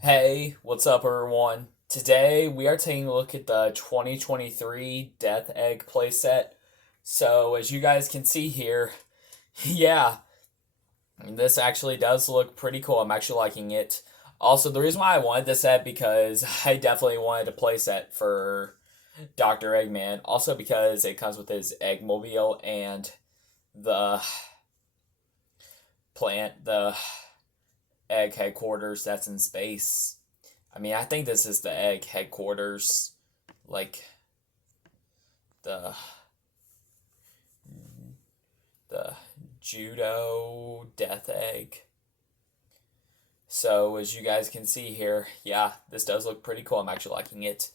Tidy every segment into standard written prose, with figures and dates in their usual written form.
Hey, what's up, everyone? Today we are taking a look at the 2023 Death Egg playset. So, as you guys can see here, yeah, this actually does look pretty cool. I'm actually liking it. Also, the reason why I wanted this set because I definitely wanted a playset for Dr. Eggman. Also, because it comes with his Eggmobile and the the egg headquarters that's in space. I mean, I think this is the egg headquarters, like the the judo death egg. So as you guys can see here, yeah, this does look pretty cool. I'm actually liking it.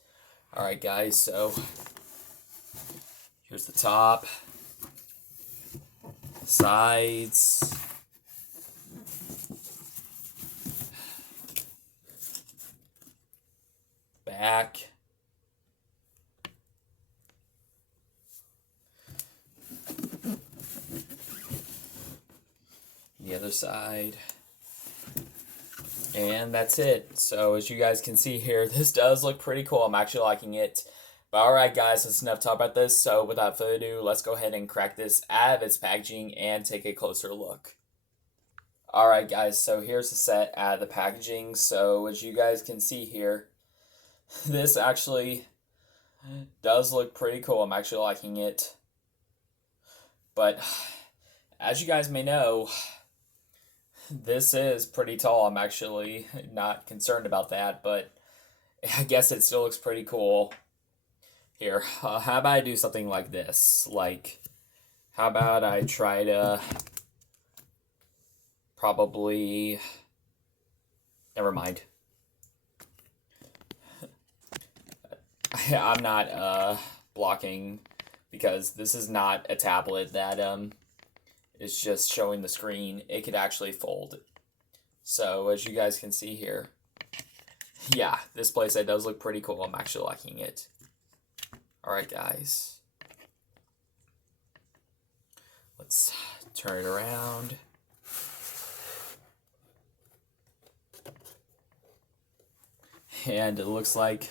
All right, guys. So here's the top, sides, back. The other side. And that's it. So as you guys can see here, this does look pretty cool. I'm actually liking it. But alright guys, that's enough talk about this. So without further ado, let's go ahead and crack this out of its packaging and take a closer look. Alright guys, so here's the set out of the packaging. So as you guys can see here, this actually does look pretty cool. I'm actually liking it. But as you guys may know, this is pretty tall. I'm actually not concerned about that, but I guess it still looks pretty cool. Here, how about I do something like this? Like, how about I try to probably... Never mind. I'm not blocking because this is not a tablet that is just showing the screen. It could actually fold. So as you guys can see here, yeah, this playset does look pretty cool. I'm actually liking it. Alright guys, let's turn it around. And it looks like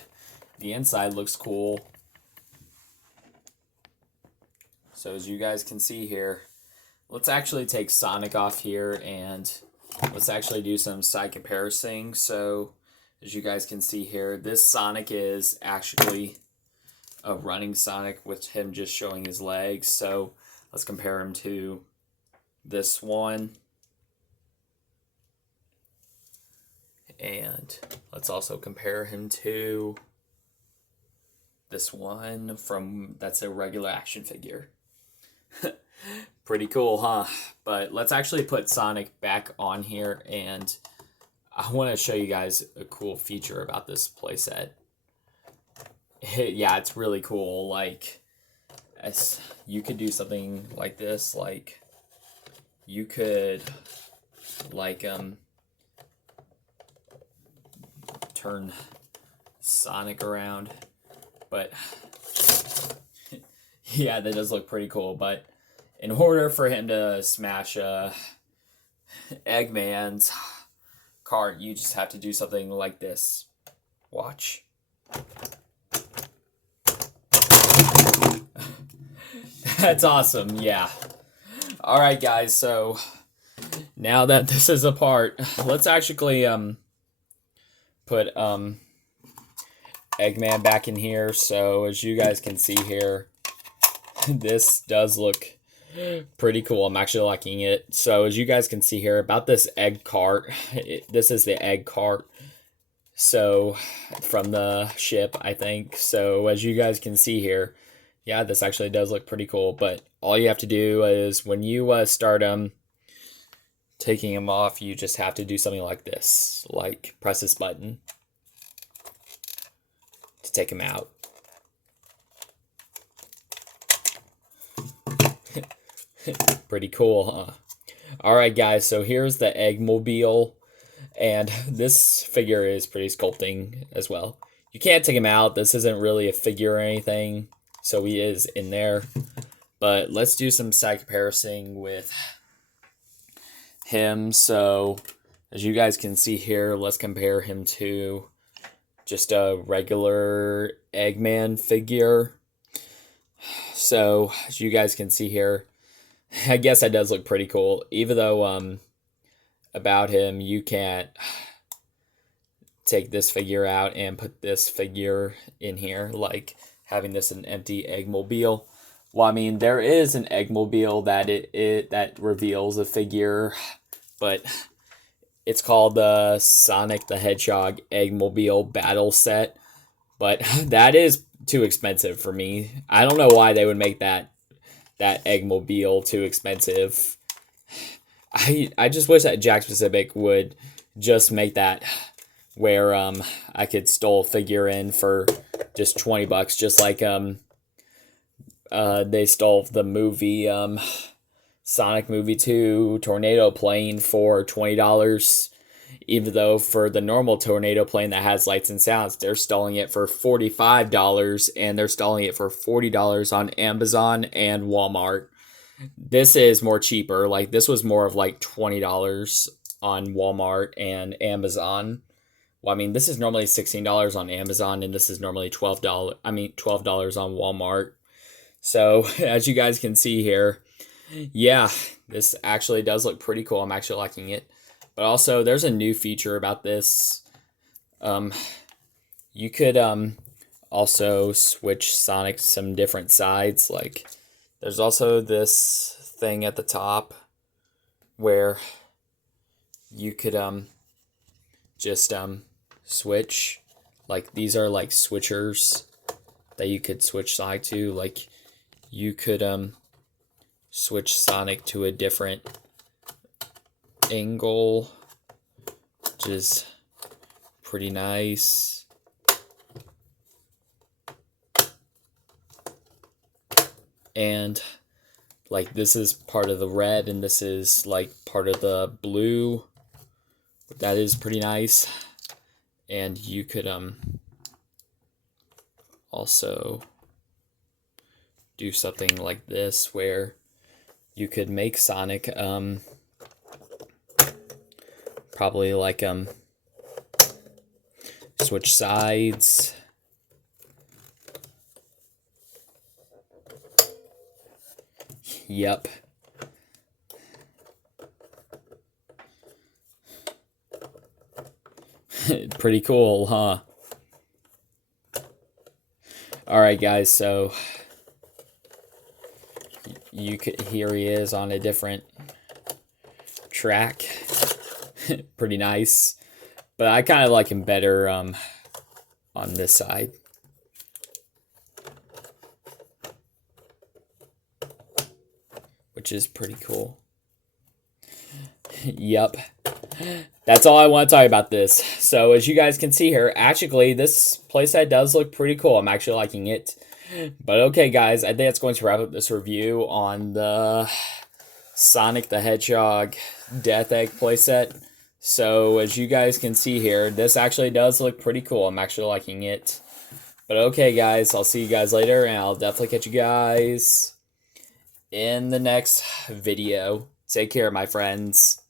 the inside looks cool. So as you guys can see here, let's actually take Sonic off here and let's actually do some side comparison. So as you guys can see here, this Sonic is actually a running Sonic with him just showing his legs. So let's compare him to this one. And let's also compare him to this one that's a regular action figure. Pretty cool, huh? But let's actually put Sonic back on here, and I want to show you guys a cool feature about this playset. Yeah, it's really cool. Like, you could do something like this. Like, you could, like, turn Sonic around. But, yeah, that does look pretty cool. But in order for him to smash Eggman's cart, you just have to do something like this. Watch. That's awesome, yeah. Alright guys, so now that this is apart, let's actually put Eggman back in here. So as you guys can see here, this does look pretty cool. I'm actually liking it. So as you guys can see here about this egg cart, this is the egg cart. So from the ship, I think. So as you guys can see here, yeah, this actually does look pretty cool. But all you have to do is when you start taking them off, you just have to do something like this. Like press this button to take them out. Pretty cool, huh? Alright guys, so here's the Eggmobile, and this figure is pretty sculpting as well. You can't take him out, this isn't really a figure or anything, so he is in there. But let's do some side comparison with him. So As you guys can see here, let's compare him to just a regular Eggman figure. So, as you guys can see here, I guess that does look pretty cool. Even though, about him, you can't take this figure out and put this figure in here, like having this an empty Eggmobile. Well, I mean, there is an Eggmobile that that reveals a figure, but it's called the Sonic the Hedgehog Eggmobile Battle Set. But that is too expensive for me. I don't know why they would make that Eggmobile too expensive. I just wish that Jakks Pacific would just make that where I could stole a figure in for just $20, just like they stole the movie Sonic Movie 2 Tornado Plane for $20. Even though for the normal tornado plane that has lights and sounds, they're selling it for $45, and they're selling it for $40 on Amazon and Walmart. This is more cheaper. Like, this was more of like $20 on Walmart and Amazon. Well, I mean, this is normally $16 on Amazon, and this is normally $12. I mean, $12 on Walmart. So, as you guys can see here, yeah, this actually does look pretty cool. I'm actually liking it. But also, there's a new feature about this. You could also switch Sonic some different sides. Like, there's also this thing at the top where you could just switch. Like, these are like switchers that you could switch Sonic to. Like, you could switch Sonic to a different angle, which is pretty nice. And like, this is part of the red, and this is like part of the blue. That is pretty nice. And you could also do something like this where you could make Sonic probably like switch sides. Yep. Pretty cool, huh? Alright guys, so you could, here he is on a different track. Pretty nice. But I kind of like him better on this side. Which is pretty cool. Yep. That's all I want to talk about this. So as you guys can see here, actually this playset does look pretty cool. I'm actually liking it. But okay guys, I think that's going to wrap up this review on the Sonic the Hedgehog Death Egg playset. So as you guys can see here, this actually does look pretty cool. I'm actually liking it. But okay guys, I'll see you guys later, and I'll definitely catch you guys in the next video. Take care, my friends.